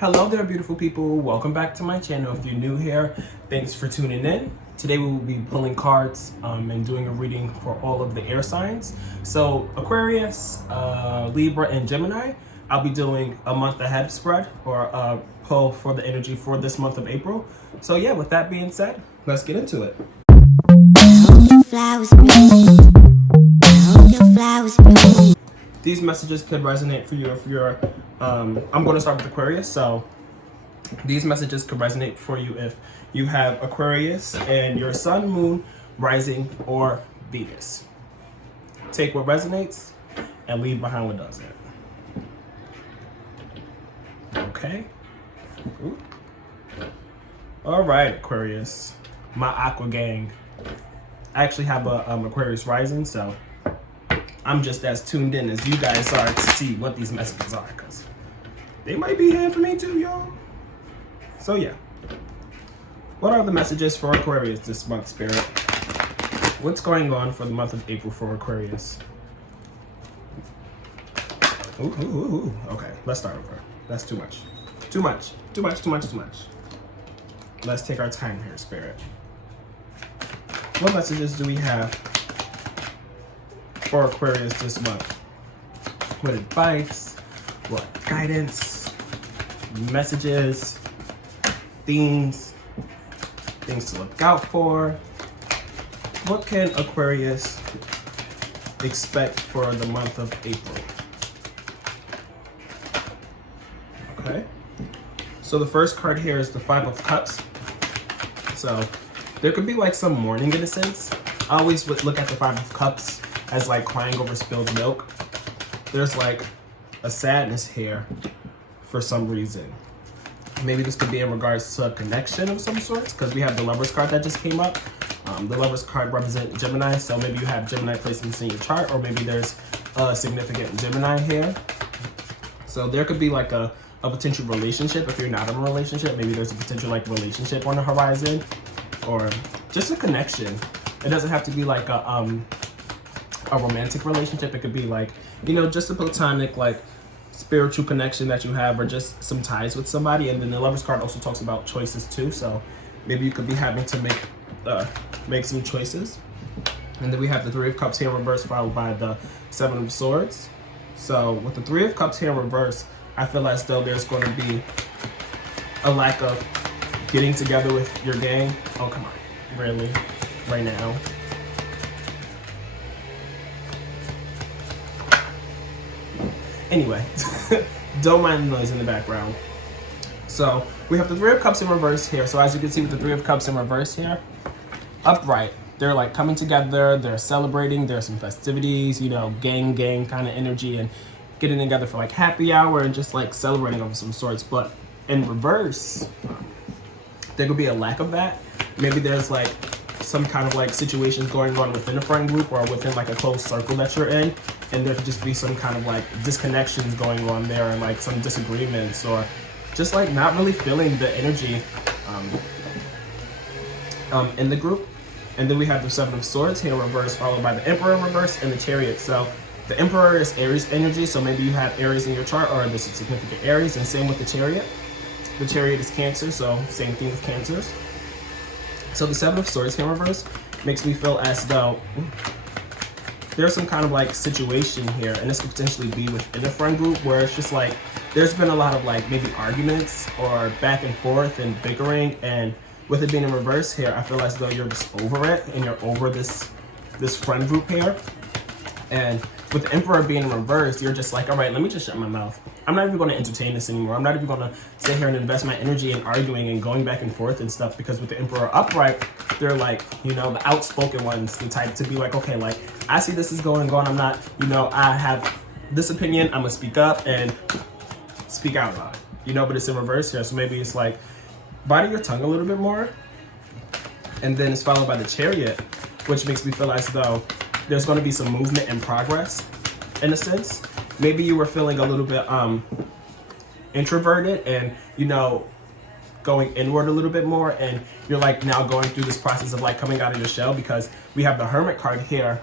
Hello there, beautiful people. Welcome back to my channel. If you're new here, thanks for tuning in. Today we will be pulling cards and doing a reading for all of the air signs. So Aquarius, Libra, and Gemini, I'll be doing a month ahead spread or a pull for the energy for this month of April. So yeah, with that being said, let's get into it. These messages could resonate for you if you're, I'm going to start with Aquarius. So these messages could resonate for you if you have Aquarius and your sun, moon, rising, or Venus. Take what resonates and leave behind what doesn't. Okay. Ooh. All right, Aquarius, my Aqua gang. I actually have a Aquarius rising, so I'm just as tuned in as you guys are to see what these messages are, because they might be here for me too, y'all. So yeah, what are the messages for Aquarius this month, Spirit? What's going on for the month of April for Aquarius? Ooh. Okay, let's start over. That's too much. Too much. Let's take our time here, Spirit. What messages do we have for Aquarius this month? What advice? What guidance? Messages? Themes? Things to look out for? What can Aquarius expect for the month of April? Okay. So the first card here is the Five of Cups. So there could be like some mourning in a sense. I always would look at the Five of Cups as like crying over spilled milk. There's like a sadness here for some reason. Maybe this could be in regards to a connection of some sorts, because we have the Lovers card that just came up. The Lovers card represents Gemini, so maybe you have Gemini placements in your chart, or maybe there's a significant Gemini here. So there could be like a potential relationship. If you're not in a relationship, maybe there's a potential like relationship on the horizon, or just a connection. It doesn't have to be like a romantic relationship. It could be like, you know, just a platonic, like spiritual connection that you have, or just some ties with somebody. And then the Lovers card also talks about choices too. So maybe you could be having to make some choices. And then we have the Three of Cups here in reverse, followed by the Seven of Swords. So with the Three of Cups here in reverse, I feel as though there's going to be a lack of getting together with your gang. Oh, come on. Really? Right now? Anyway, don't mind the noise in the background. So we have the Three of Cups in reverse here. So as you can see with the Three of Cups in reverse here, upright, they're like coming together, they're celebrating, there's some festivities, you know, gang kind of energy, and getting together for like happy hour and just like celebrating of some sorts. But in reverse, there could be a lack of that. Maybe there's like some kind of like situations going on within a friend group or within like a close circle that you're in, and there could just be some kind of like disconnections going on there, and like some disagreements, or just like not really feeling the energy in the group. And then we have the Seven of Swords here in reverse, followed by the Emperor in reverse and the Chariot. So the Emperor is Aries energy, so maybe you have Aries in your chart, or there's a significant Aries, and same with the Chariot. The Chariot is Cancer, so same thing with Cancers. So the Seven of Swords here in reverse makes me feel as though there's some kind of like situation here, and this could potentially be within a friend group where it's just like there's been a lot of like maybe arguments or back and forth and bickering, and with it being in reverse here, I feel as though you're just over it and you're over this friend group here. And with the Emperor being in reverse, you're just like, all right, let me just shut my mouth. I'm not even going to entertain this anymore. I'm not even going to sit here and invest my energy in arguing and going back and forth and stuff, because with the Emperor upright, they're like, you know, the outspoken ones, the type to be like, okay, like, I see this is going on. I'm not, you know, I have this opinion. I'm going to speak up and speak out loud, you know, but it's in reverse here. So maybe it's like, bite your tongue a little bit more. And then it's followed by the Chariot, which makes me feel as though there's going to be some movement and progress in a sense. Maybe you were feeling a little bit introverted and, you know, going inward a little bit more, and you're like now going through this process of like coming out of your shell, because we have the Hermit card here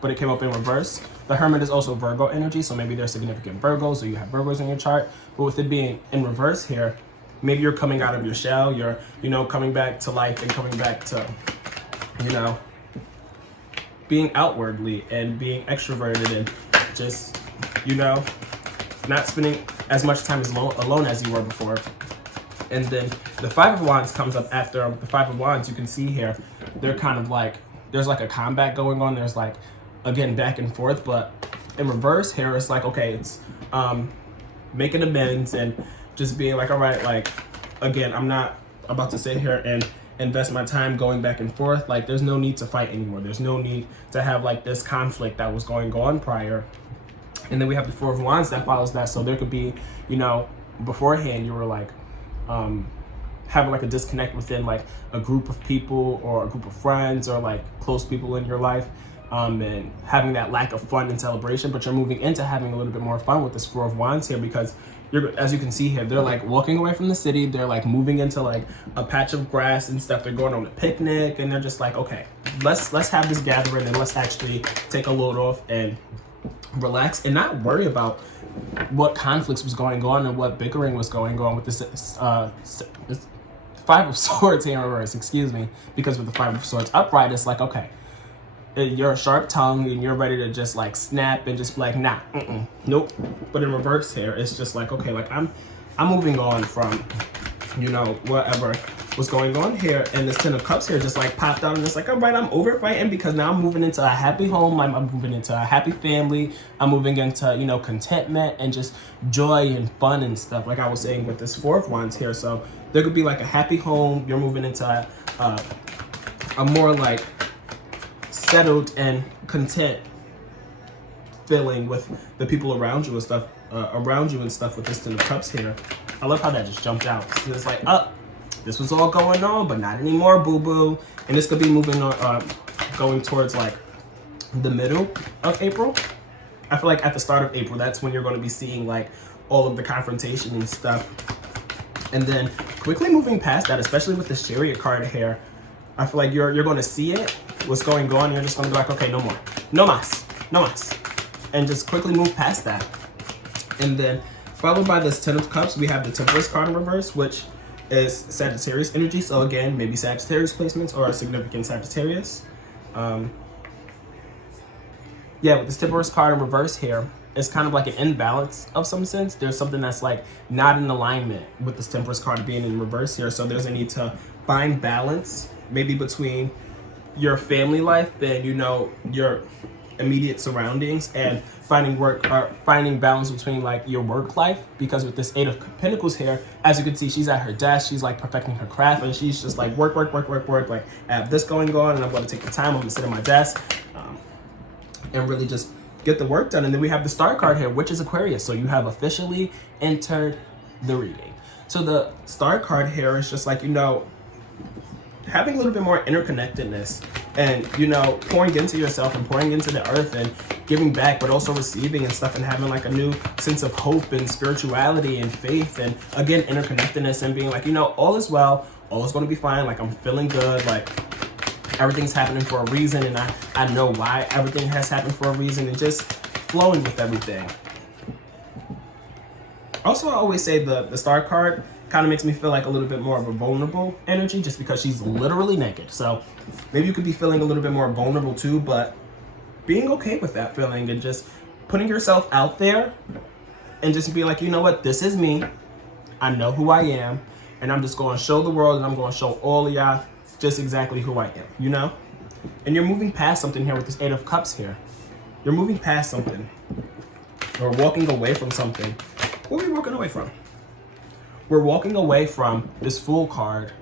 but it came up in reverse. The Hermit is also Virgo energy, so maybe there's significant Virgos, or you have Virgos in your chart. But with it being in reverse here, maybe you're coming out of your shell, you're, you know, coming back to life and coming back to, you know, being outwardly and being extroverted and just, you know, not spending as much time alone as you were before. And then the Five of Wands comes up after the Five of Wands. You can see here, they're kind of like, there's like a combat going on. There's like, again, back and forth, but in reverse here, it's like, okay, it's making amends and just being like, all right, like, again, I'm not about to sit here and invest my time going back and forth. Like, there's no need to fight anymore. There's no need to have like this conflict that was going on prior. And then we have the Four of Wands that follows that. So there could be, you know, beforehand you were like having like a disconnect within like a group of people or a group of friends or like close people in your life, and having that lack of fun and celebration. But you're moving into having a little bit more fun with this Four of Wands here, because you're, as you can see here, they're like walking away from the city. They're like moving into like a patch of grass and stuff. They're going on a picnic, and they're just like, okay, let's have this gathering and let's actually take a load off and relax and not worry about what conflicts was going on and what bickering was going on with this Five of Swords here in reverse, excuse me, because with the Five of Swords upright, it's like, okay, you're a sharp tongue and you're ready to just like snap and just be like, nah, nope. But in reverse here, it's just like, okay, like I'm moving on from, you know, whatever was going on here. And this Ten of Cups here just like popped out, and it's like, all right, I'm over fighting because now I'm moving into a happy home. I'm moving into a happy family. I'm moving into, you know, contentment and just joy and fun and stuff, like I was saying with this Four of Wands here. So there could be like a happy home. You're moving into a more like settled and content feeling with the people around you and stuff, with this Ten of Cups here. I love how that just jumped out. So it's like, this was all going on, but not anymore, boo-boo. And this could be moving on, going towards like the middle of April. I feel like at the start of April, that's when you're going to be seeing like all of the confrontation and stuff. And then quickly moving past that, especially with this Chariot card here, I feel like you're going to see it, what's going on. You're just going to be like, okay, no more, no mas, and just quickly move past that. And then followed by this Ten of Cups, we have the Temperance card in reverse, which is Sagittarius energy. So again, maybe Sagittarius placements or a significant Sagittarius. Yeah, with this Temperance card in reverse here, it's kind of like an imbalance of some sense. There's something that's like not in alignment with this Temperance card being in reverse here. So there's a need to find balance, maybe between your family life and, you know, your immediate surroundings, and finding balance between like your work life. Because with this Eight of Pentacles here, as you can see, she's at her desk, she's like perfecting her craft, and she's just like work, like I have this going on and I'm going to take the time, I'm going to sit at my desk and really just get the work done. And then we have the Star card here, which is Aquarius. So you have officially entered the reading. So the Star card here is just like, you know, having a little bit more interconnectedness and, you know, pouring into yourself and pouring into the earth and giving back, but also receiving and stuff, and having like a new sense of hope and spirituality and faith, and again, interconnectedness, and being like, you know, all is well, all is going to be fine. Like, I'm feeling good. Like, everything's happening for a reason, and I know why everything has happened for a reason, and just flowing with everything. Also, I always say the Star card kind of makes me feel like a little bit more of a vulnerable energy, just because she's literally naked. So maybe you could be feeling a little bit more vulnerable too, but being okay with that feeling and just putting yourself out there and just be like, you know what, this is me. I know who I am, and I'm just going to show the world, and I'm going to show all of y'all just exactly who I am, you know? And you're moving past something here with this Eight of Cups here. You're moving past something, or walking away from something. What are we walking away from? We're walking away from this Fool card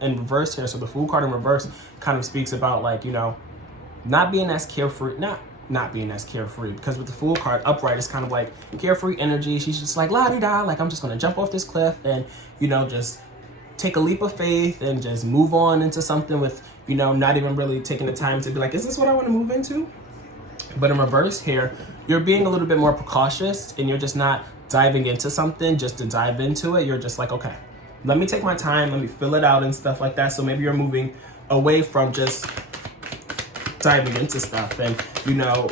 in reverse here. So the Fool card in reverse kind of speaks about, like, you know, not being as carefree, not being as carefree, because with the Fool card upright, it's kind of like carefree energy. She's just like, la-di-da, like, I'm just going to jump off this cliff and, you know, just take a leap of faith and just move on into something with, you know, not even really taking the time to be like, is this what I want to move into? But in reverse here, you're being a little bit more precautious, and you're just not diving into something just to dive into it. You're just like, okay, let me take my time, let me fill it out and stuff like that. So maybe you're moving away from just diving into stuff and, you know,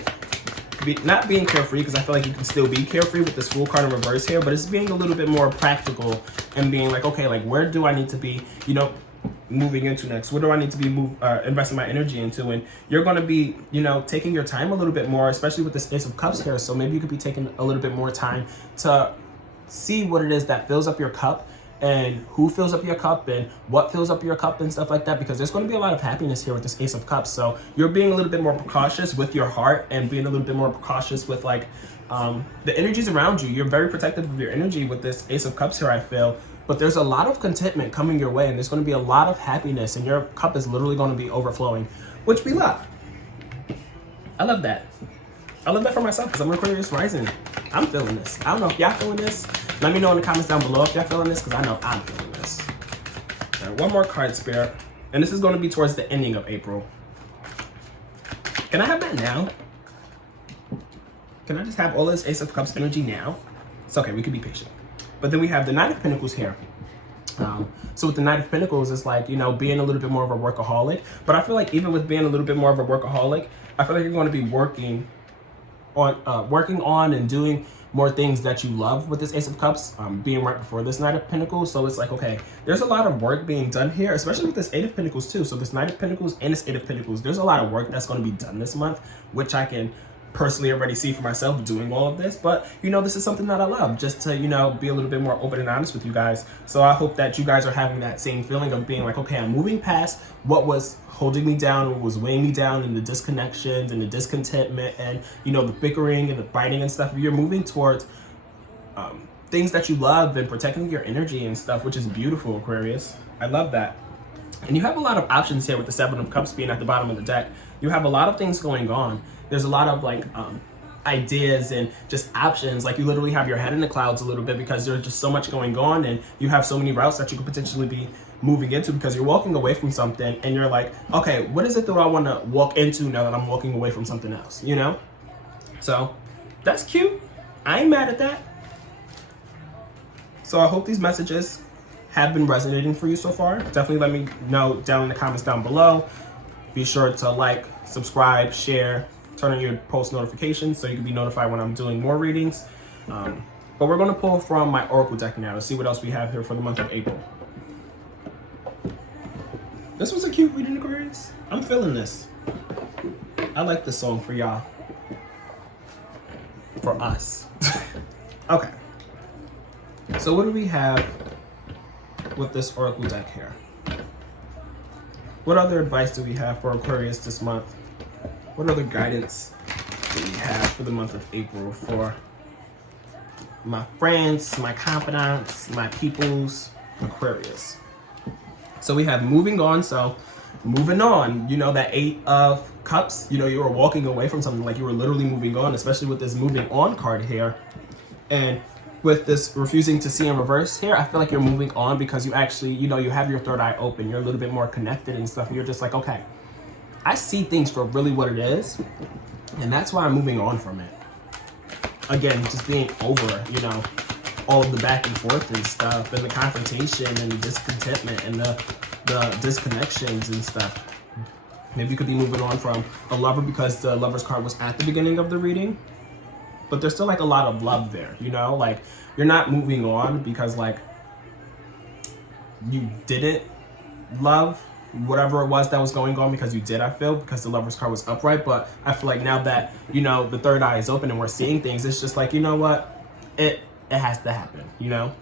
not being carefree, because I feel like you can still be carefree with this Fool card in reverse here, but it's being a little bit more practical and being like, okay, like where do I need to be, you know, moving into next? What do I need to be investing my energy into? And you're going to be, you know, taking your time a little bit more, especially with this Ace of Cups here. So maybe you could be taking a little bit more time to see what it is that fills up your cup, and who fills up your cup, and what fills up your cup, and stuff like that, because there's going to be a lot of happiness here with this Ace of Cups. So you're being a little bit more precautious with your heart, and being a little bit more precautious with like the energies around you. You're very protective of your energy with this Ace of Cups here, I feel. But there's a lot of contentment coming your way, and there's going to be a lot of happiness, and your cup is literally going to be overflowing, which we love. I love that. I love that for myself, because I'm an Aquarius rising. I'm feeling this. I don't know if y'all feeling this. Let me know in the comments down below if y'all feeling this, because I know I'm feeling this. All right, one more card, Spirit. And this is going to be towards the ending of April. Can I have that now? Can I just have all this Ace of Cups energy now? It's okay, we can be patient. But then we have the Knight of Pentacles here. So with the Knight of Pentacles, it's like, you know, being a little bit more of a workaholic. But I feel like even with being a little bit more of a workaholic, I feel like you're going to be working on and doing more things that you love with this Ace of Cups, being right before this Knight of Pentacles. So it's like, okay, there's a lot of work being done here, especially with this Eight of Pentacles too. So this Knight of Pentacles and this Eight of Pentacles, there's a lot of work that's going to be done this month, which I can personally already see for myself doing all of this. But, you know, this is something that I love, just to, you know, be a little bit more open and honest with you guys. So I hope that you guys are having that same feeling of being like, okay, I'm moving past what was holding me down, what was weighing me down, and the disconnections and the discontentment and, you know, the bickering and the fighting and stuff. You're moving towards things that you love and protecting your energy and stuff, which is beautiful, Aquarius. I love that. And you have a lot of options here with the Seven of Cups being at the bottom of the deck. You have a lot of things going on. There's a lot of like ideas and just options. Like you literally have your head in the clouds a little bit, because there's just so much going on, and you have so many routes that you could potentially be moving into, because you're walking away from something and you're like, okay, what is it that I want to walk into now that I'm walking away from something else, you know? So that's cute. I ain't mad at that. So I hope these messages have been resonating for you so far. Definitely let me know down in the comments down below. Be sure to like, subscribe, share, turn on your post notifications so you can be notified when I'm doing more readings. But we're going to pull from my Oracle deck now to see what else we have here for the month of April. This was a cute reading, Aquarius. I'm feeling this. I like this song for y'all. For us. Okay. So what do we have with this Oracle deck here? What other advice do we have for Aquarius this month? What other guidance do we have for the month of April for my friends, my confidants, my peoples, Aquarius? So we have moving on. So moving on, you know, that Eight of Cups, you know, you were walking away from something, like you were literally moving on, especially with this moving on card here. And with this refusing to see in reverse here, I feel like you're moving on because you actually, you know, you have your third eye open. You're a little bit more connected and stuff. You're just like, okay, I see things for really what it is. And that's why I'm moving on from it. Again, just being over, you know, all of the back and forth and stuff, and the confrontation and the discontentment and the disconnections and stuff. Maybe you could be moving on from a lover because the Lover's card was at the beginning of the reading. But there's still like a lot of love there, you know? Like you're not moving on because like you didn't love whatever it was that was going on, because you did, I feel, because the Lover's card was upright. But I feel like now that, you know, the third eye is open and we're seeing things, it's just like, you know what? It has to happen, you know?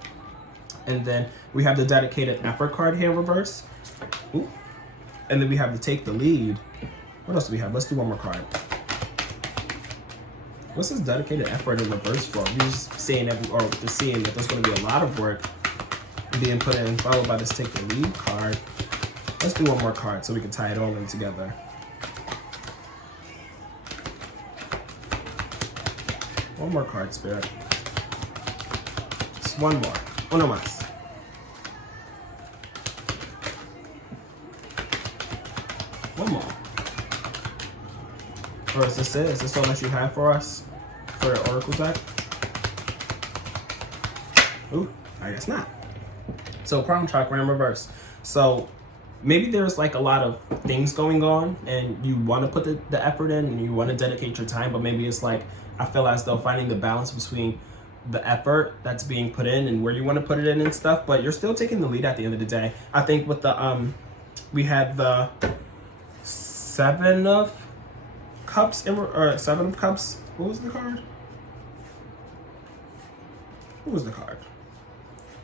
And then we have the Dedicated Effort card here in reverse. Ooh. And then we have the Take the Lead. What else do we have? Let's do one more card. What's this Dedicated Effort in reverse for? We're just seeing that there's going to be a lot of work being put in, followed by this Take the Lead card. Let's do one more card so we can tie it all in together. One more card, Spirit. Just one more. Uno más. One more. Or is this it? Is this all that you have for us? For the Oracle deck? Ooh, I guess not. So Crown Chakra in reverse. So maybe there's like a lot of things going on and you want to put the effort in and you want to dedicate your time, but maybe it's like, I feel as though finding the balance between the effort that's being put in and where you want to put it in and stuff, but you're still taking the lead at the end of the day. I think with the we had the Seven of Cups, or Seven of Cups. What was the card? What was the card?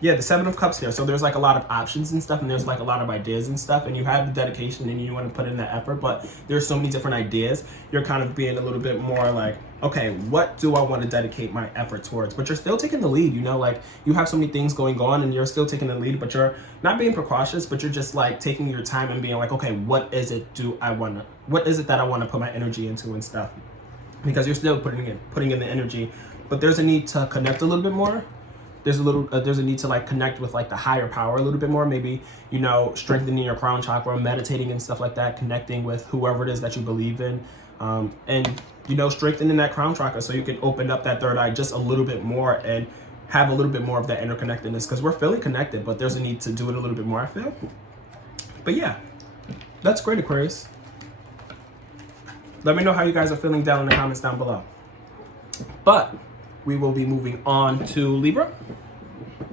Yeah, the Seven of Cups here. So there's like a lot of options and stuff, and there's like a lot of ideas and stuff, and you have the dedication and you want to put in the effort, but there's so many different ideas. You're kind of being a little bit more like, okay, what do I want to dedicate my effort towards? But you're still taking the lead, you know, like you have so many things going on and you're still taking the lead, but you're not being precautious, but you're just like taking your time and being like, okay, what is it that I want to put my energy into and stuff? Because you're still putting in the energy, but there's a need to connect a little bit more. There's a need to like connect with like the higher power a little bit more, maybe, you know, strengthening your crown chakra, meditating and stuff like that, connecting with whoever it is that you believe in, and, you know, strengthening that crown chakra so you can open up that third eye just a little bit more and have a little bit more of that interconnectedness, because we're feeling connected, but there's a need to do it a little bit more, I feel. But yeah, that's great, Aquarius. Let me know how you guys are feeling down in the comments down below. But we will be moving on to Libra.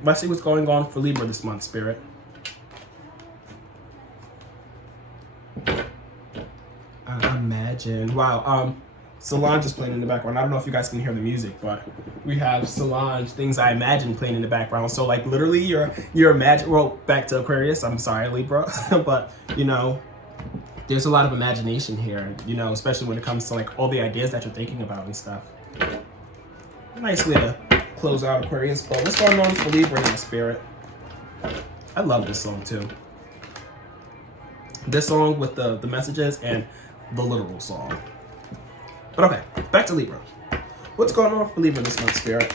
Let's see what's going on for Libra this month, Spirit. Imagine. Wow. Solange is playing in the background. I don't know if you guys can hear the music, but we have Solange, Things I Imagine, playing in the background. So like literally you're imagine. Well, back to Aquarius. I'm sorry, Libra, but you know, there's a lot of imagination here. You know, especially when it comes to like all the ideas that you're thinking about and stuff. Nice way to close out Aquarius. But what's going on for Libra in the Spirit? I love this song too. This song with the messages and the literal song. But okay, back to Libra. What's going on for Libra this month, Spirit?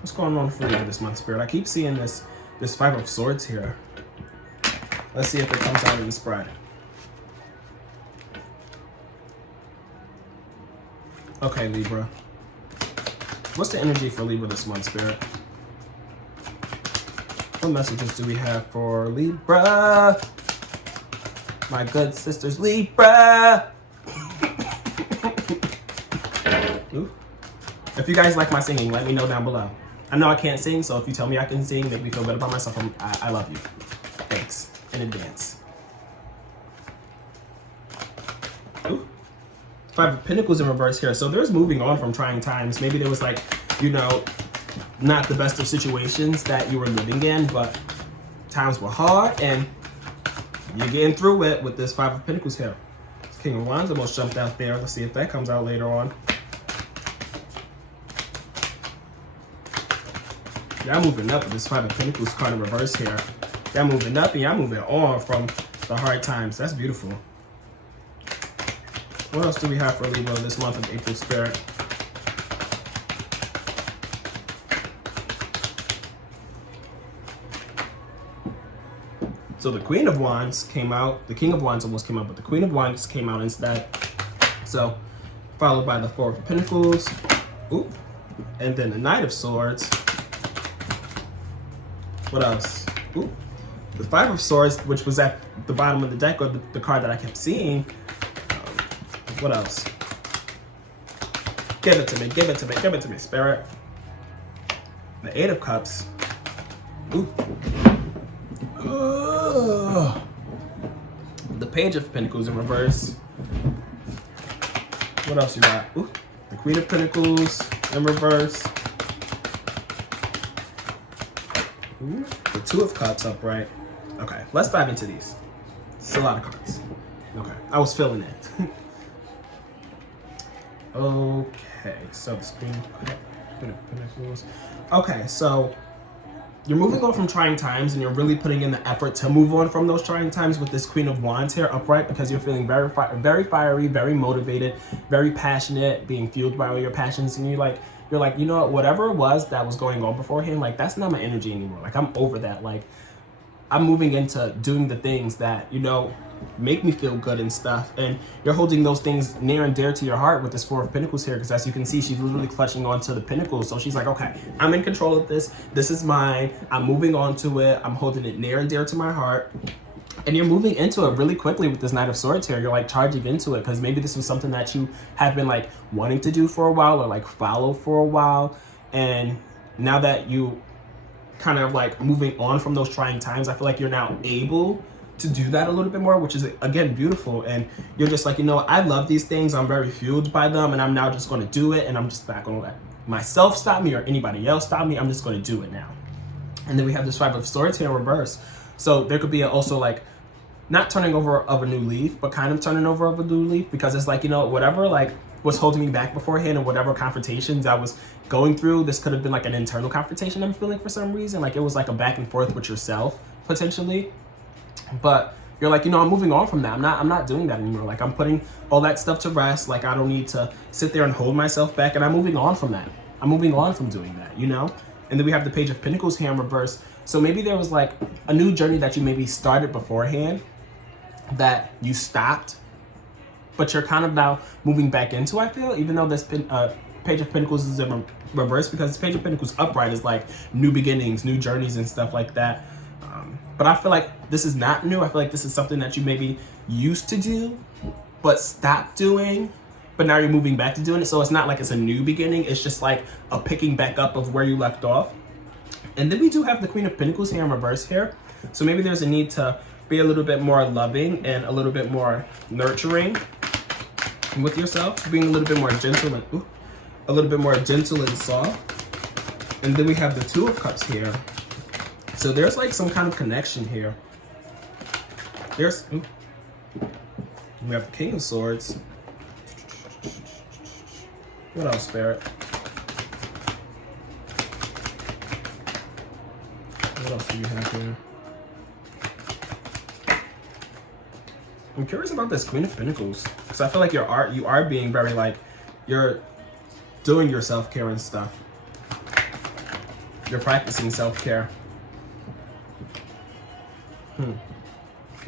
What's going on for Libra this month, Spirit? I keep seeing this Five of Swords here. Let's see if it comes out in the spread. Okay, Libra. What's the energy for Libra this month, Spirit? What messages do we have for Libra? My good sisters, Libra! Ooh. If you guys like my singing, let me know down below. I know I can't sing, so if you tell me I can sing, make me feel better about myself. I love you. Thanks in advance. Ooh. Five of Pentacles in reverse here. So there's moving on from trying times. Maybe there was like, you know, not the best of situations that you were living in, but times were hard and you're getting through it with this Five of Pentacles here. King of Wands almost jumped out there. Let's see if that comes out later on. Y'all moving up with this Five of Pentacles card in reverse here. Y'all moving up and y'all moving on from the hard times. That's beautiful. What else do we have for Libra this month of April, Spirit? So the Queen of Wands came out. The King of Wands almost came out, but the Queen of Wands came out instead. So followed by the Four of Pentacles. Ooh. And then the Knight of Swords. What else? Ooh. The Five of Swords, which was at the bottom of the deck, or the card that I kept seeing. What else? Give it to me, give it to me, give it to me, Spirit. The Eight of Cups. Ooh. The Page of Pentacles in reverse. What else you got? Ooh. The Queen of Pentacles in reverse. Ooh. The Two of Cups upright. Okay, let's dive into these. It's a lot of cards. Okay, I was feeling it. Okay, so the Queen of Pentacles. Okay, so you're moving on from trying times and you're really putting in the effort to move on from those trying times with this Queen of Wands here upright, because you're feeling very fiery, very motivated, very passionate, being fueled by all your passions, and you're like, you know what, whatever it was that was going on beforehand, like that's not my energy anymore. Like I'm over that. Like I'm moving into doing the things that, you know, make me feel good and stuff. And you're holding those things near and dear to your heart with this Four of Pentacles here, because as you can see, she's literally clutching onto the Pentacles. So she's like, okay, I'm in control of this. This is mine. I'm moving on to it. I'm holding it near and dear to my heart. And you're moving into it really quickly with this Knight of Swords here. You're like charging into it because maybe this was something that you have been like wanting to do for a while or like follow for a while. And now that you kind of like moving on from those trying times, I feel like you're now able to do that a little bit more, which is again beautiful. And you're just like, you know, I love these things. I'm very fueled by them, and I'm now just going to do it. And I'm just not going to let myself stop me or anybody else stop me. I'm just going to do it now. And then we have this Five of Swords here in reverse. So there could be also like not turning over of a new leaf, but kind of turning over of a new leaf, because it's like, you know, whatever like was holding me back beforehand and whatever confrontations I was going through, this could have been like an internal confrontation I'm feeling for some reason. Like it was like a back and forth with yourself potentially. But you're like, you know, I'm moving on from that. I'm not doing that anymore. Like I'm putting all that stuff to rest. Like I don't need to sit there and hold myself back, and I'm moving on from that. I'm moving on from doing that, you know? And then we have the Page of Pentacles here in reverse. So maybe there was like a new journey that you maybe started beforehand that you stopped, but you're kind of now moving back into, I feel, even though this Page of Pentacles is in reverse, because this Page of Pentacles upright is like new beginnings, new journeys and stuff like that. But I feel like this is not new. I feel like this is something that you maybe used to do, but stopped doing, but now you're moving back to doing it. So it's not like it's a new beginning. It's just like a picking back up of where you left off. And then we do have the Queen of Pentacles here in reverse here. So maybe there's a need to be a little bit more loving and a little bit more nurturing with yourself, being a little bit more gentle and a little bit more gentle and soft. And then we have the Two of Cups here. So there's like some kind of connection here. We have the King of Swords. What else, Spirit? What else do you have here? I'm curious about this Queen of Pentacles, because I feel like you are being very like, you're doing your self-care and stuff. You're practicing self-care.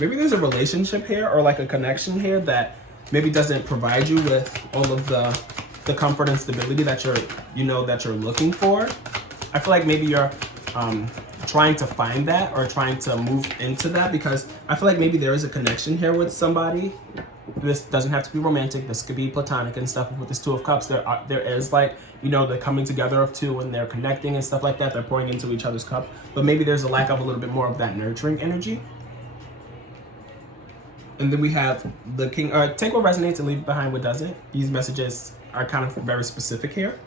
Maybe there's a relationship here or like a connection here that maybe doesn't provide you with all of the comfort and stability that you're looking for. I feel like maybe you're trying to find that or trying to move into that, because I feel like maybe there is a connection here with somebody. This doesn't have to be romantic. This could be platonic and stuff. With this Two of Cups, there is like, you know, the coming together of two and they're connecting and stuff like that. They're pouring into each other's cup. But maybe there's a lack of a little bit more of that nurturing energy. And then we have the King. Take what resonates and leave behind what doesn't. These messages are kind of very specific here.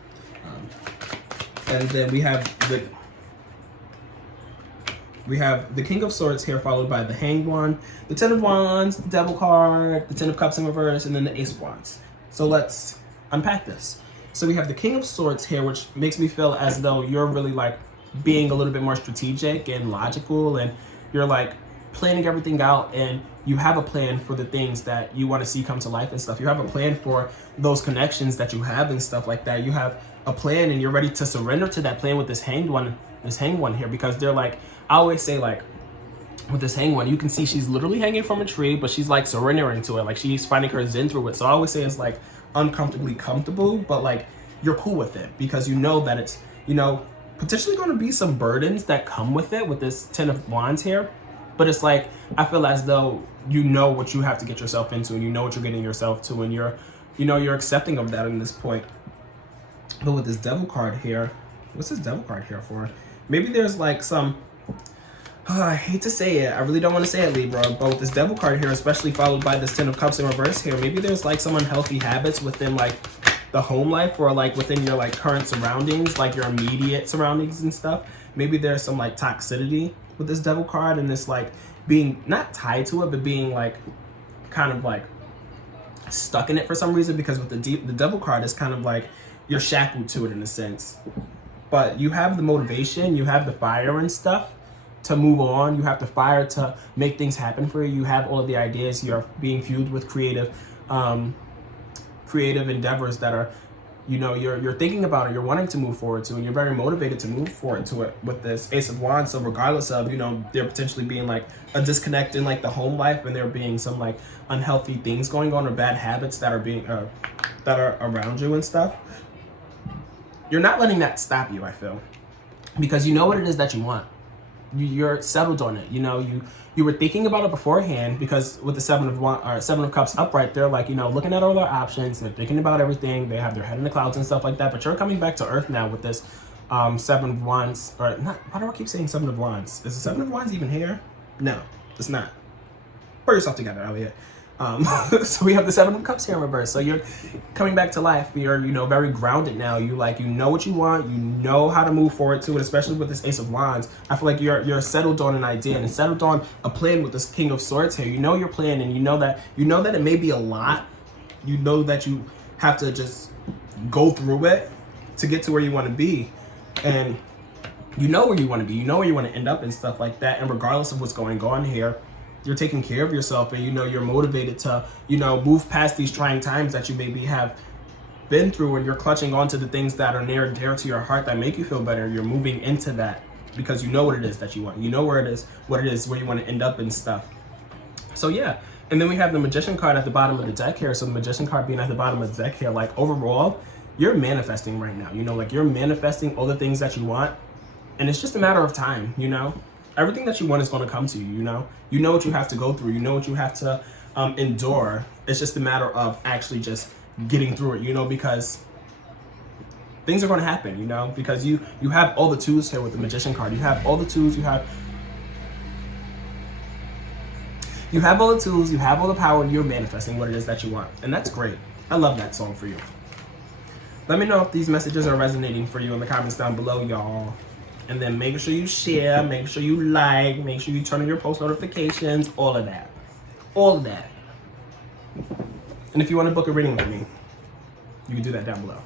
And then we have the King of Swords here, followed by the Hanged One, the Ten of Wands, the Devil card, the Ten of Cups in reverse, and then the Ace of Wands. So let's unpack this. So we have the King of Swords here, which makes me feel as though you're really like being a little bit more strategic and logical, and you're like planning everything out, and you have a plan for the things that you want to see come to life and stuff. You have a plan for those connections that you have and stuff like that. You have a plan, and you're ready to surrender to that plan with this Hanged One here, because they're like, I always say like with this Hanged One, you can see she's literally hanging from a tree, but she's like surrendering to it. Like she's finding her zen through it. So I always say it's like uncomfortably comfortable, but like you're cool with it because you know that it's, you know, potentially going to be some burdens that come with it with this Ten of Wands here. But it's like, I feel as though you know what you have to get yourself into, and you know what you're getting yourself to, and you're accepting of that in this point. But with this Devil card here, what's this Devil card here for? Maybe there's like some, I hate to say it, I really don't want to say it, Libra, but with this Devil card here, especially followed by this Ten of Cups in reverse here, maybe there's like some unhealthy habits within like the home life, or like within your like current surroundings, like your immediate surroundings and stuff. Maybe there's some like toxicity with this Devil card, and this like being not tied to it, but being like kind of like stuck in it for some reason, because with the Devil card is kind of like you're shackled to it in a sense. But you have the motivation, you have the fire and stuff to move on. You have the fire to make things happen for you. You have all of the ideas. You're being fueled with creative endeavors that are you know, you're thinking about it, you're wanting to move forward to, and you're very motivated to move forward to it with this Ace of Wands. So regardless of, you know, there potentially being like a disconnect in like the home life, and there being some like unhealthy things going on or bad habits that are being that are around you and stuff, you're not letting that stop you, I feel, because you know what it is that you want. You're settled on it. You know, you were thinking about it beforehand, because with the Seven of Cups upright, they're like, you know, looking at all their options, they're thinking about everything, they have their head in the clouds and stuff like that. But you're coming back to earth now with this Seven of Wands, or not. Why do I keep saying Seven of Wands? Is the Seven of Wands even here? No, it's not. Put yourself together, Elliot. So we have the Seven of Cups here in reverse. So you're coming back to life. You're, you know, very grounded now. You like, you know what you want. You know how to move forward to it, especially with this Ace of Wands. I feel like you're settled on an idea and settled on a plan with this King of Swords here. You know your plan, and you know that it may be a lot. You know that you have to just go through it to get to where you want to be, and you know where you want to be. You know where you want to end up and stuff like that. And regardless of what's going on here, you're taking care of yourself, and you know you're motivated to, you know, move past these trying times that you maybe have been through, and you're clutching onto the things that are near and dear to your heart that make you feel better. You're moving into that because you know what it is that you want. You know where it is, what it is, where you want to end up and stuff. So yeah. And then we have the Magician card at the bottom of the deck here. So the Magician card being at the bottom of the deck here, like overall, you're manifesting right now. You know, like you're manifesting all the things that you want, and it's just a matter of time, you know. Everything that you want is going to come to you, you know. You know what you have to go through. You know what you have to endure. It's just a matter of actually just getting through it, you know, because things are going to happen, you know, because you have all the tools here with the Magician card. You have all the tools. You have all the tools. You have all the power, and you're manifesting what it is that you want. And that's great. I love that song for you. Let me know if these messages are resonating for you in the comments down below, y'all. And then make sure you share, make sure you like, make sure you turn on your post notifications, all of that. All of that. And if you want to book a reading with me, you can do that down below.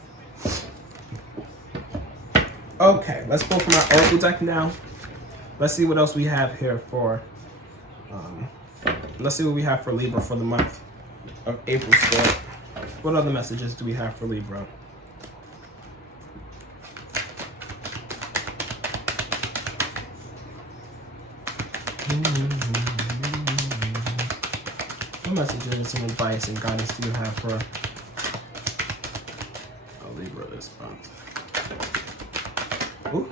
Okay, let's pull from our Oracle deck now. Let's see what else we have here for, let's see what we have for Libra for the month of April still. What other messages do we have for Libra? What messages and advice and guidance do you have for Libra this month? Ooh.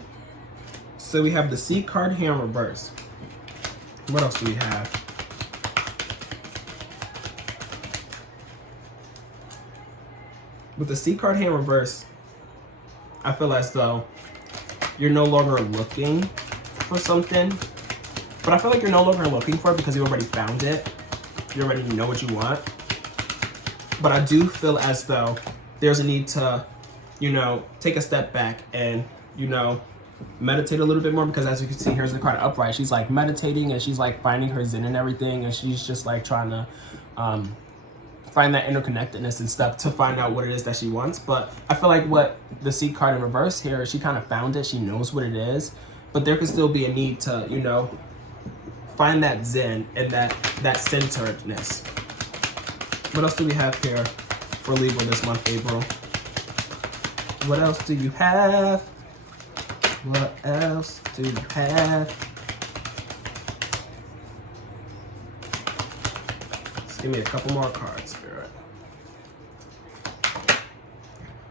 So we have the Sea card here in reverse. What else do we have? With the Sea card here in reverse, I feel as though you're no longer looking for something. But I feel like you're no longer looking for it because you already found it. You already know what you want. But I do feel as though there's a need to, you know, take a step back and, you know, meditate a little bit more, because as you can see, here's the card upright. She's like meditating, and she's like finding her zen and everything, and she's just like trying to find that interconnectedness and stuff to find out what it is that she wants. But I feel like what the Sea card in reverse here, she kind of found it. She knows what it is, but there could still be a need to, you know, find that zen and that centeredness. What else do we have here for Libra this month, April? What else do you have? What else do you have? Let's give me a couple more cards, Spirit.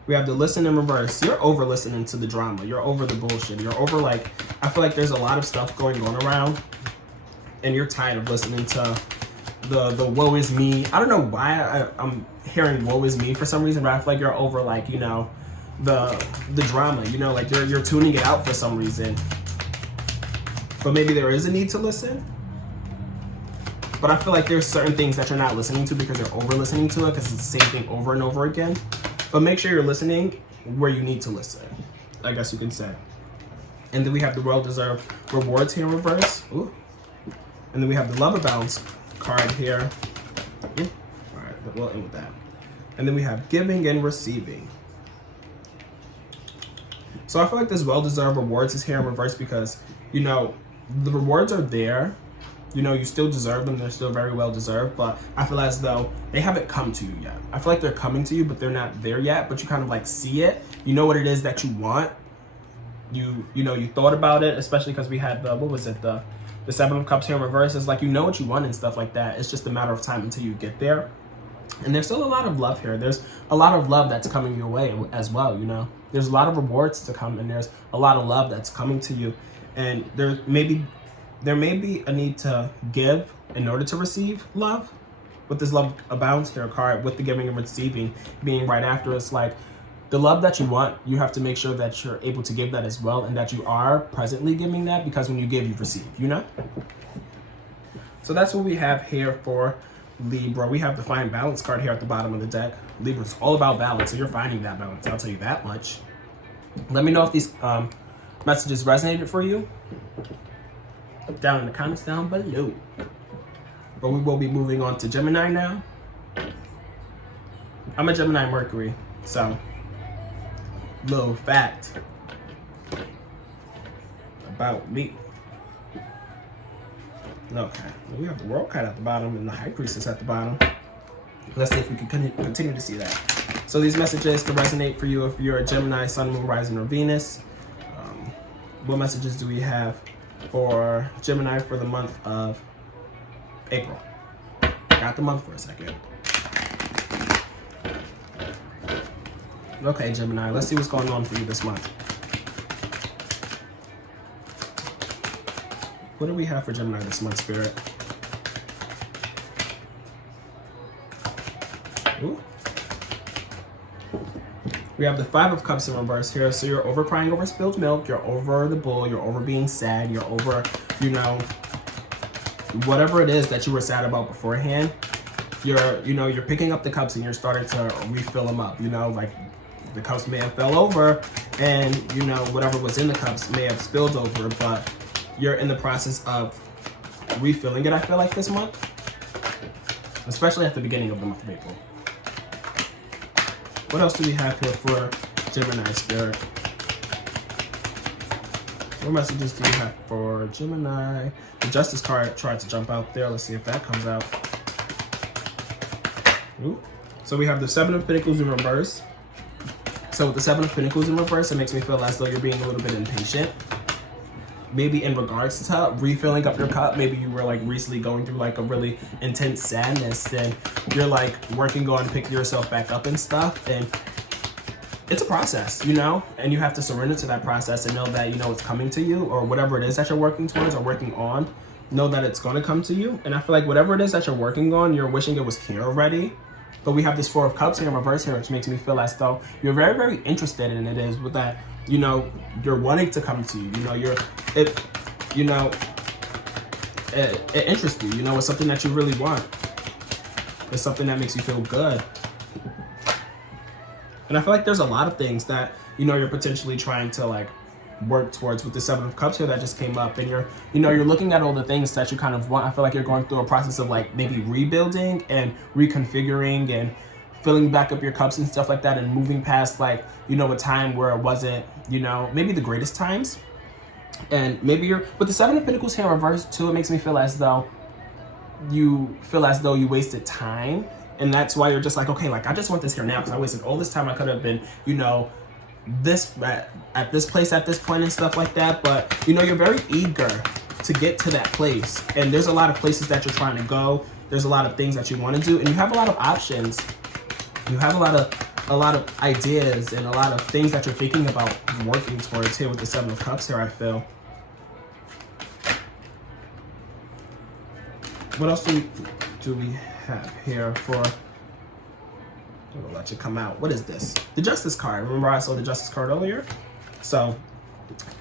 We have the Listen in reverse. You're over listening to the drama. You're over the bullshit. You're over, like, I feel like there's a lot of stuff going on around, and you're tired of listening to the woe is me. I don't know why I'm hearing woe is me for some reason, but I feel like you're over, like, you know, the drama, you know, like you're tuning it out for some reason. But maybe there is a need to listen. But I feel like there's certain things that you're not listening to because you're over listening to it, because it's the same thing over and over again. But make sure you're listening where you need to listen, I guess you can say. And then we have the well-deserved rewards here in reverse. Ooh. And then we have the Love Balance card here. Ooh. All right, we'll end with that. And then we have giving and receiving. So I feel like this well-deserved rewards is here in reverse because, you know, the rewards are there. You know, you still deserve them. They're still very well deserved, but I feel as though they haven't come to you yet. I feel like they're coming to you, but they're not there yet, but you kind of like see it. You know what it is that you want. You know, you thought about it, especially because we had the, what was it? The Seven of Cups here in reverse. It's like, you know what you want and stuff like that. It's just a matter of time until you get there. And there's still a lot of love here. There's a lot of love that's coming your way as well, you know. There's a lot of rewards to come, and there's a lot of love that's coming to you. And there may be a need to give in order to receive love. With this love abounds here card, with the giving and receiving being right after, it's like the love that you want, you have to make sure that you're able to give that as well, and that you are presently giving that, because when you give, you receive, you know? So that's what we have here for Libra. We have the Find Balance card here at the bottom of the deck. Libra's all about balance, so you're finding that balance. I'll tell you that much. Let me know if these messages resonated for you. Down in the comments down below. But we will be moving on to Gemini now. I'm a Gemini Mercury, so little fact about me. Okay, we have the World card at the bottom and the High Priestess at the bottom. Let's see if we can continue to see that. So these messages can resonate for you if you're a Gemini, Sun, Moon, Rising, or Venus. What messages do we have for Gemini for the month of April? Got the month for a second. Okay, Gemini, let's see what's going on for you this month. What do we have for Gemini this month, Spirit? Ooh. We have the Five of Cups in reverse here. So you're over crying over spilled milk. You're over the bull. You're over being sad. You're over, you know, whatever it is that you were sad about beforehand. You're picking up the cups and you're starting to refill them up. You know, like the cups may have fell over, and you know whatever was in the cups may have spilled over, but you're in the process of refilling it. I feel like this month, especially at the beginning of the month of April. What else do we have here for Gemini, Spirit? What messages do we have for Gemini? The Justice card tried to jump out there. Let's see if that comes out. Ooh. So we have the Seven of Pentacles in reverse. So with the Seven of Pentacles in reverse, it makes me feel as though you're being a little bit impatient. Maybe in regards to refilling up your cup. Maybe you were like recently going through like a really intense sadness, and you're like working on picking yourself back up and stuff. And it's a process, you know, and you have to surrender to that process and know that, you know, it's coming to you, or whatever it is that you're working towards or working on, know that it's going to come to you. And I feel like whatever it is that you're working on, you're wishing it was here already. But we have this Four of Cups here in reverse here, which makes me feel as though you're very, very interested in it. Is with that, you know, you're wanting to come to you. You know, it interests you. You know, it's something that you really want. It's something that makes you feel good. And I feel like there's a lot of things that, you know, you're potentially trying to like work towards with the Seven of Cups here that just came up, and you're looking at all the things that you kind of want. I feel like you're going through a process of like maybe rebuilding and reconfiguring and filling back up your cups and stuff like that, and moving past like, you know, a time where it wasn't, you know, maybe the greatest times. And maybe you're with the Seven of Pentacles here in reverse too. It makes me feel as though you wasted time, and that's why you're just like, okay, like I just want this here now because I wasted all this time. I could have been, you know, this at this place at this point and stuff like that. But you know, you're very eager to get to that place, and there's a lot of places that you're trying to go. There's a lot of things that you want to do, and you have a lot of options. You have a lot of ideas and a lot of things that you're thinking about working towards here with the Seven of Cups here, I feel. What else do we have here for... I'm gonna let you come out. What is this? The Justice card. Remember I saw the Justice card earlier? So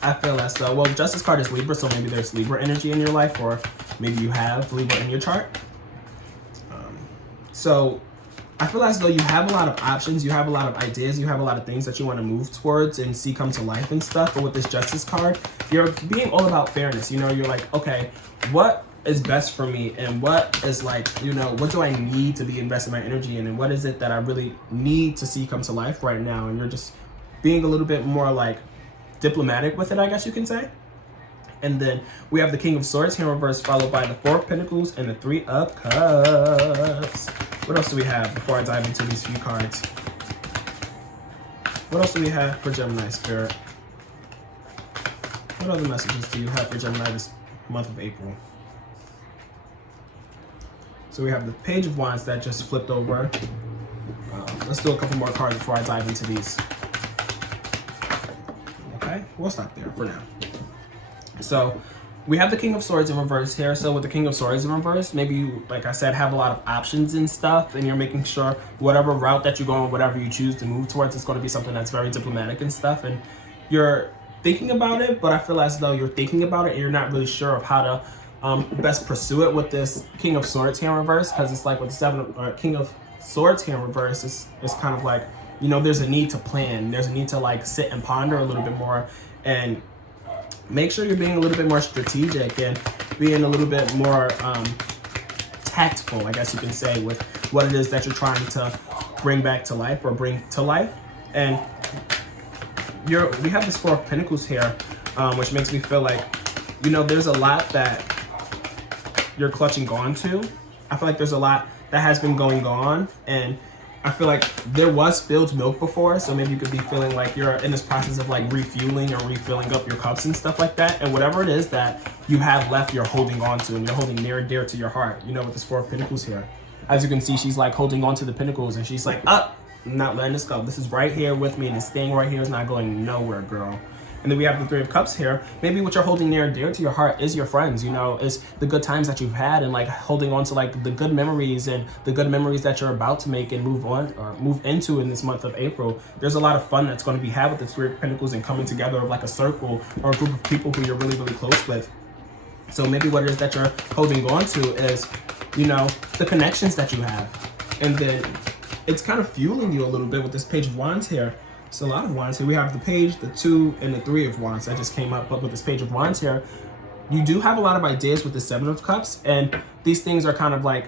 I feel as though, well, Justice card is Libra, so maybe there's Libra energy in your life, or maybe you have Libra in your chart. So I feel as though you have a lot of options, you have a lot of ideas, you have a lot of things that you want to move towards and see come to life and stuff. But with this Justice card, you're being all about fairness. You know, you're like, okay, what is best for me, and what is like, you know, what do I need to be investing my energy in, and what is it that I really need to see come to life right now? And you're just being a little bit more like diplomatic with it, I guess you can say. And then we have the King of Swords here in reverse, followed by the Four of Pentacles and the Three of Cups. What else do we have before I dive into these few cards? What else do we have for Gemini Spirit? What other messages do you have for Gemini this month of April? So we have the Page of Wands that just flipped over. Let's do a couple more cards before I dive into these. Okay, we'll stop there for now. So we have the King of Swords in reverse here. So with the King of Swords in reverse, maybe you, like I said, have a lot of options and stuff, and you're making sure whatever route that you're going, whatever you choose to move towards, is going to be something that's very diplomatic and stuff. And you're thinking about it, but I feel as though you're thinking about it and you're not really sure of how to best pursue it with this King of Swords here in reverse, because it's like with the King of Swords here in reverse, it's kind of like, you know, there's a need to plan. There's a need to like sit and ponder a little bit more and make sure you're being a little bit more strategic and being a little bit more tactful, I guess you can say, with what it is that you're trying to bring back to life or bring to life. And we have this Four of Pentacles here, which makes me feel like, you know, there's a lot that you're clutching on to. I feel like there's a lot that has been going on, and I feel like there was spilled milk before, so maybe you could be feeling like you're in this process of like refueling or refilling up your cups and stuff like that. And whatever it is that you have left, you're holding on to, and you're holding near and dear to your heart. You know, with this Four of Pentacles here, as you can see, she's like holding on to the Pentacles, and she's like, I'm not letting this go. This is right here with me, and it's staying right here. It's not going nowhere, girl. And then we have the Three of Cups here. Maybe what you're holding near and dear to your heart is your friends, you know, is the good times that you've had, and like holding on to like the good memories and the good memories that you're about to make and move on or move into in this month of April. There's a lot of fun that's going to be had with the Three of Pentacles and coming together of like a circle or a group of people who you're really, really close with. So maybe what it is that you're holding on to is, you know, the connections that you have. And then it's kind of fueling you a little bit with this Page of Wands here. It's a lot of wands here. We have the Page, the Two, and the Three of Wands that just came up. But with this Page of Wands here, you do have a lot of ideas with the Seven of Cups, and these things are kind of like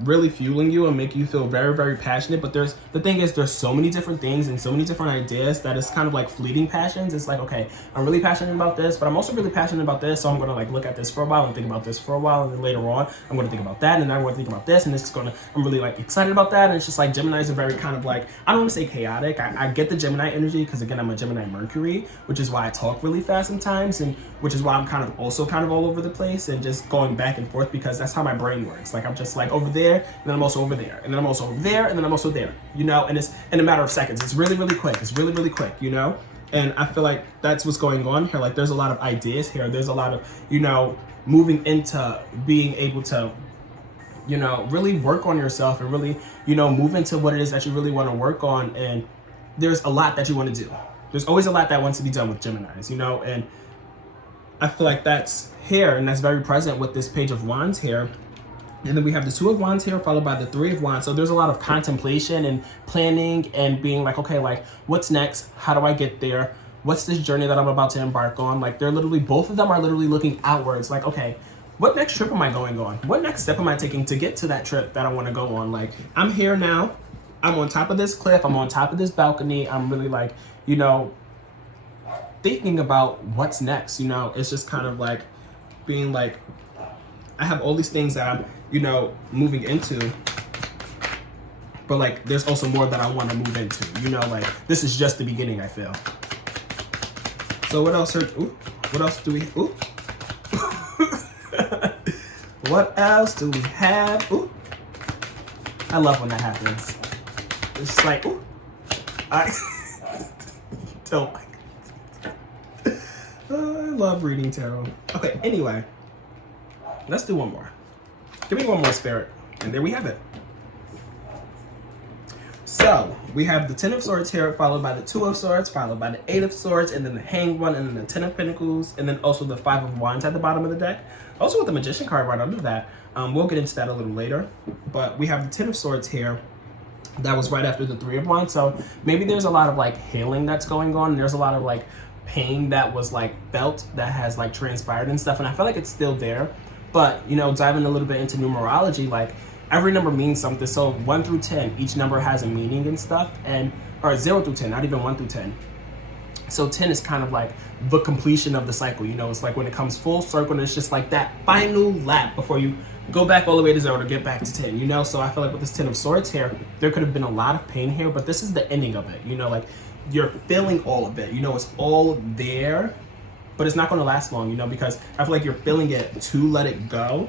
really fueling you and making you feel very, very passionate. But the thing is, there's so many different things and so many different ideas that it's kind of like fleeting passions. It's like, okay, I'm really passionate about this, but I'm also really passionate about this, so I'm gonna like look at this for a while and think about this for a while, and then later on I'm gonna think about that, and then I'm gonna think about this, and this is gonna, I'm really like excited about that. And it's just like Geminis are very kind of like, I don't want to say chaotic. I get the Gemini energy because again, I'm a Gemini Mercury, which is why I talk really fast sometimes, and which is why I'm kind of also kind of all over the place and just going back and forth, because that's how my brain works. Like I'm just like over there, and then I'm also over there, and then I'm also over there, and then I'm also there, you know. And it's in a matter of seconds. It's really, really quick. It's really, really quick, you know. And I feel like that's what's going on here. Like there's a lot of ideas here. There's a lot of, you know, moving into being able to, you know, really work on yourself and really, you know, move into what it is that you really want to work on. And there's a lot that you want to do. There's always a lot that wants to be done with Geminis, you know. And I feel like that's here, and that's very present with this Page of Wands here. And then we have the Two of Wands here, followed by the Three of Wands. So there's a lot of contemplation and planning and being like, okay, like what's next? How do I get there? What's this journey that I'm about to embark on? Like they're literally, both of them are literally looking outwards. Like, okay, what next trip am I going on? What next step am I taking to get to that trip that I want to go on? Like I'm here now. I'm on top of this cliff. I'm on top of this balcony. I'm really like, you know, thinking about what's next. You know, it's just kind of like being like, I have all these things that I'm, you know, moving into, but like there's also more that I want to move into, you know. Like this is just the beginning, I feel. So what else what else do we what else do we have? I love when that happens. It's just like I don't like it. I love reading tarot. Okay, anyway, let's do one more. Give me one more, Spirit. And there we have it. So we have the Ten of Swords here, followed by the Two of Swords, followed by the Eight of Swords, and then the Hanged One, and then the Ten of Pentacles, and then also the Five of Wands at the bottom of the deck. Also with the Magician card right under that. We'll get into that a little later. But we have the Ten of Swords here. That was right after the Three of Wands. So maybe there's a lot of like healing that's going on. And there's a lot of like pain that was like felt that has like transpired and stuff. And I feel like it's still there. But, you know, diving a little bit into numerology, like every number means something. So 1 through 10, each number has a meaning and stuff. And, or 0 through 10, not even 1 through 10. So 10 is kind of like the completion of the cycle. You know, it's like when it comes full circle, and it's just like that final lap before you go back all the way to 0 to get back to 10, you know? So I feel like with this 10 of Swords here, there could have been a lot of pain here, but this is the ending of it. You know, like you're feeling all of it. You know, it's all there, but it's not going to last long, you know, because I feel like you're feeling it to let it go.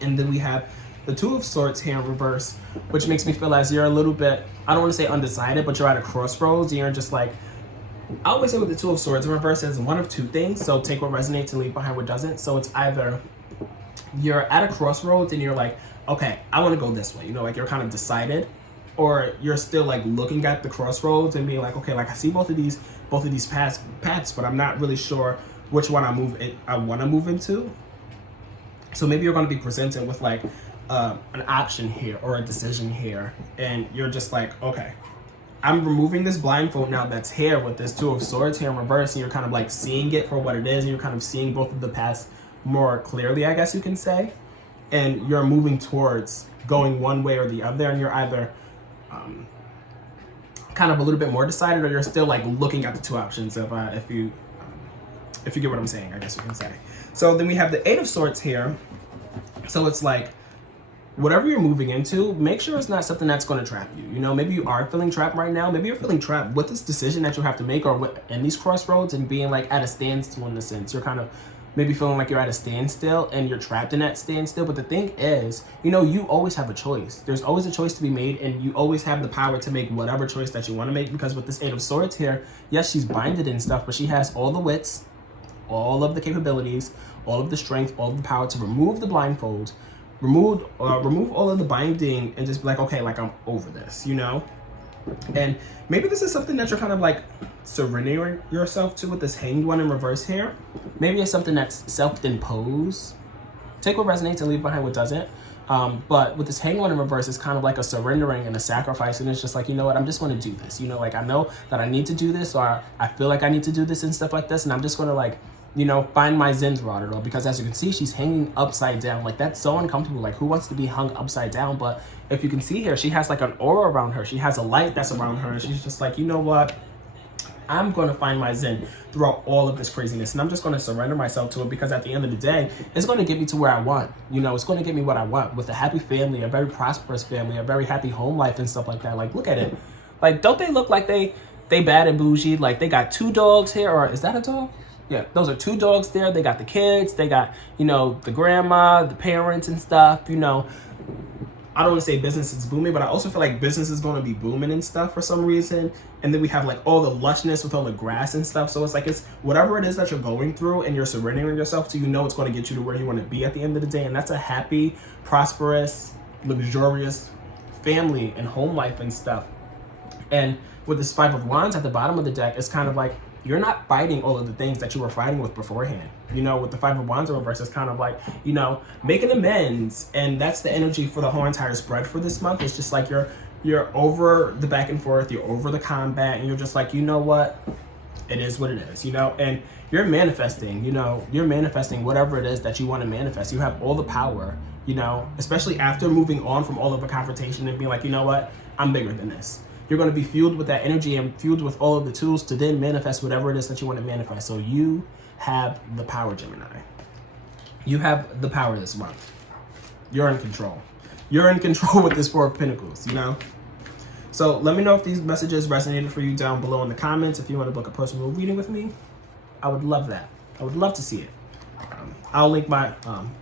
And then we have the Two of Swords here in reverse, which makes me feel as you're a little bit, I don't want to say undecided, but you're at a crossroads. You're just like, I always say with the Two of Swords in reverse is one of two things. So take what resonates and leave behind what doesn't. So it's either you're at a crossroads and you're like, okay, I want to go this way. You know, like you're kind of decided, or you're still like looking at the crossroads and being like, okay, like I see both of these paths, but I'm not really sure which one I want to move into. So maybe you're going to be presented with like an option here or a decision here, and you're just like, okay, I'm removing this blindfold now that's here with this Two of Swords here in reverse, and you're kind of like seeing it for what it is, and you're kind of seeing both of the paths more clearly, I guess you can say, and you're moving towards going one way or the other, and you're either kind of a little bit more decided, or you're still like looking at the two options if you get what I'm saying, I guess you can say. So then we have the Eight of Swords here. So it's like, whatever you're moving into, make sure it's not something that's going to trap you. You know, maybe you are feeling trapped right now. Maybe you're feeling trapped with this decision that you have to make, or in these crossroads, and being like at a standstill in a sense. You're kind of maybe feeling like you're at a standstill and you're trapped in that standstill. But the thing is, you know, you always have a choice. There's always a choice to be made, and you always have the power to make whatever choice that you want to make, because with this Eight of Swords here, yes, she's binded and stuff, but she has all the wits, all of the capabilities, all of the strength, all of the power to remove the blindfold, remove all of the binding, and just be like, okay, like I'm over this, you know? And maybe this is something that you're kind of like surrendering yourself to with this Hanged One in reverse here. Maybe it's something that's self-imposed. Take what resonates and leave behind what doesn't. But with this Hanged One in reverse, it's kind of like a surrendering and a sacrifice, and it's just like, you know what, I'm just going to do this. You know, like I know that I need to do this, or I feel like I need to do this and stuff like this, and I'm just going to like, you know, find my zen throughout it all. Because as you can see, she's hanging upside down. Like that's so uncomfortable. Like who wants to be hung upside down? But if you can see here, she has like an aura around her. She has a light that's around her, and she's just like, you know what? I'm going to find my zen throughout all of this craziness, and I'm just going to surrender myself to it, because at the end of the day, it's going to get me to where I want. You know, it's going to get me what I want, with a happy family, a very prosperous family, a very happy home life and stuff like that. Like, look at it. Like, don't they look like they bad and bougie? Like, they got 2 dogs here, or is that a dog? Yeah, those are 2 dogs there. They got the kids. They got, you know, the grandma, the parents and stuff, you know. I don't want to say business is booming, but I also feel like business is going to be booming and stuff for some reason. And then we have like all the lushness with all the grass and stuff. So it's like, it's whatever it is that you're going through and you're surrendering yourself to, you know, it's going to get you to where you want to be at the end of the day. And that's a happy, prosperous, luxurious family and home life and stuff. And with this Five of Wands at the bottom of the deck, it's kind of like, you're not fighting all of the things that you were fighting with beforehand. You know, with the Five of Wands in reverse, it's kind of like, you know, making amends. And that's the energy for the whole entire spread for this month. It's just like you're over the back and forth, you're over the combat, and you're just like, you know what? It is what it is, you know? And you're manifesting, you know, you're manifesting whatever it is that you want to manifest. You have all the power, you know, especially after moving on from all of the confrontation and being like, you know what? I'm bigger than this. You're going to be fueled with that energy and fueled with all of the tools to then manifest whatever it is that you want to manifest. So you have the power, Gemini. You have the power this month. You're in control. You're in control with this Four of Pentacles, you know? So let me know if these messages resonated for you down below in the comments. If you want to book a personal reading with me, I would love that. I would love to see it. I'll link my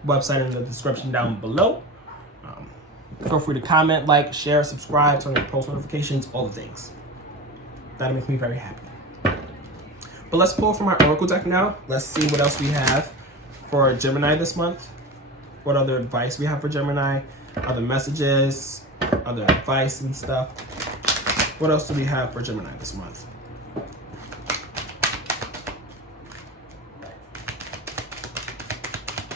website in the description down below. Feel free to comment, like, share, subscribe, turn on post notifications, all the things. That'll make me very happy. But let's pull from our Oracle deck now. Let's see what else we have for Gemini this month. What other advice we have for Gemini, other messages, other advice and stuff. What else do we have for Gemini this month?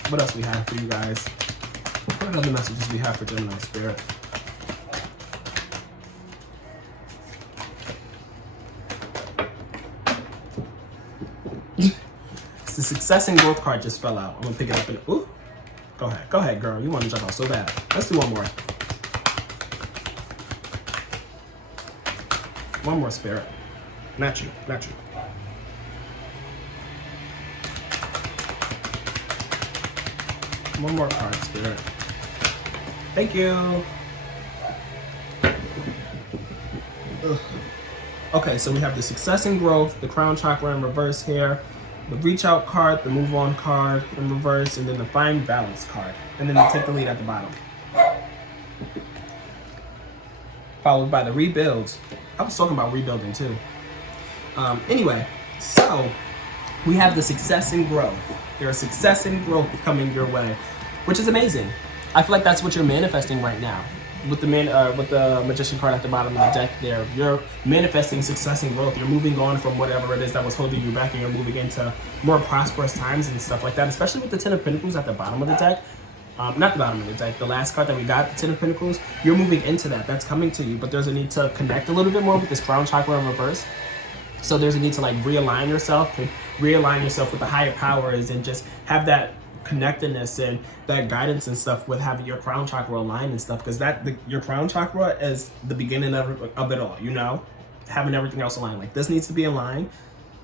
What else we have for you guys? What other messages we have for Gemini Spirit? The Success and Growth card just fell out. I'm gonna pick it up and ooh. Go ahead, girl. You want to jump out so bad. Let's do one more. One more, Spirit. Not you. One more card, Spirit. Thank you. Ugh. Okay, so we have the success and growth, the crown chakra in reverse here, the reach out card, the move on card in reverse, and then the find balance card. And then they take the lead at the bottom. Followed by the rebuilds. I was talking about rebuilding too. Anyway, so we have the success and growth. There's success and growth coming your way, which is amazing. I feel like that's what you're manifesting right now. With the magician card at the bottom of the deck there, you're manifesting success and growth. You're moving on from whatever it is that was holding you back, and you're moving into more prosperous times and stuff like that, especially with the Ten of Pentacles at the bottom of the deck. Not the bottom of the deck, the last card that we got, the Ten of Pentacles. You're moving into that. That's coming to you, but there's a need to connect a little bit more with this crown chakra in reverse. So there's a need to like realign yourself with the higher powers and just have that connectedness and that guidance and stuff with having your crown chakra aligned and stuff, because your crown chakra is the beginning of it all, you know, having everything else aligned. Like this needs to be aligned,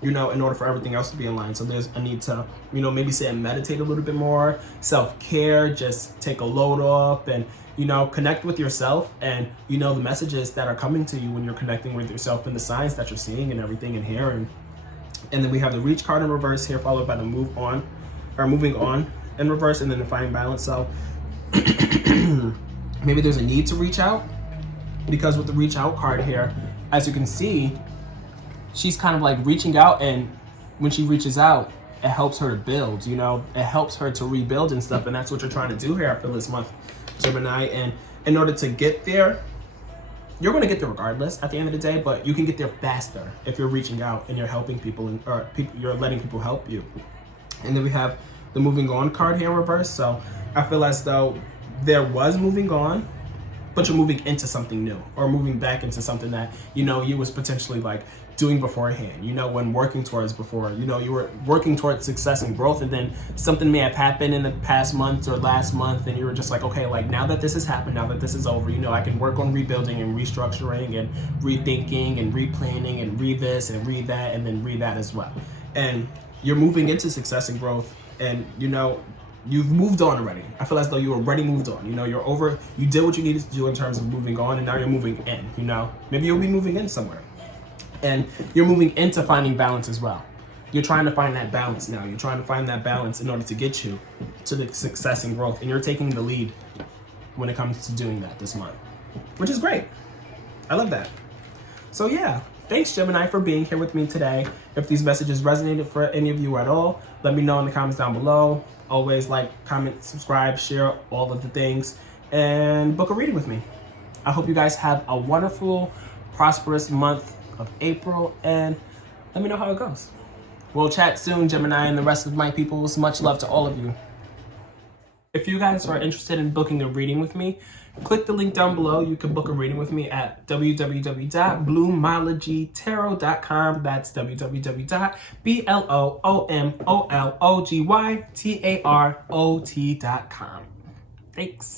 you know, in order for everything else to be aligned. So there's a need to, you know, maybe sit and meditate a little bit more, self-care, just take a load off and, you know, connect with yourself and, you know, the messages that are coming to you when you're connecting with yourself and the signs that you're seeing and everything and hearing. And then we have the reach card in reverse here, followed by the moving on in reverse, and then the finding balance. So maybe there's a need to reach out, because with the reach out card here, as you can see, she's kind of like reaching out, and when she reaches out, it helps her to build, you know, it helps her to rebuild and stuff. And that's what you're trying to do here, I feel, this month, Gemini. And in order to get there, you're going to get there regardless at the end of the day, but you can get there faster if you're reaching out and you're helping people, or you're letting people help you. And then we have the moving on card here in reverse. So I feel as though there was moving on, but you're moving into something new, or moving back into something that, you know, you was potentially like doing beforehand, you know, when working towards before, you know, you were working towards success and growth, and then something may have happened in the past month or last month, and you were just like, okay, like now that this has happened, now that this is over, you know, I can work on rebuilding and restructuring and rethinking and replanning and this and that, and then that as well. And you're moving into success and growth, and, you know, you've moved on already. I feel as though you already moved on. You know, you did what you needed to do in terms of moving on, and now you're moving in, you know. Maybe you'll be moving in somewhere. And you're moving into finding balance as well. You're trying to find that balance now. You're trying to find that balance in order to get you to the success and growth. And you're taking the lead when it comes to doing that this month, which is great. I love that. So yeah, thanks, Gemini, for being here with me today. If these messages resonated for any of you at all, let me know in the comments down below. Always like, comment, subscribe, share all of the things, and book a reading with me. I hope you guys have a wonderful, prosperous month of April, and let me know how it goes. We'll chat soon, Gemini and the rest of my peoples. Much love to all of you. If you guys are interested in booking a reading with me, click the link down below. You can book a reading with me at www.bloomologytarot.com. That's www.bloomologytarot.com. Thanks.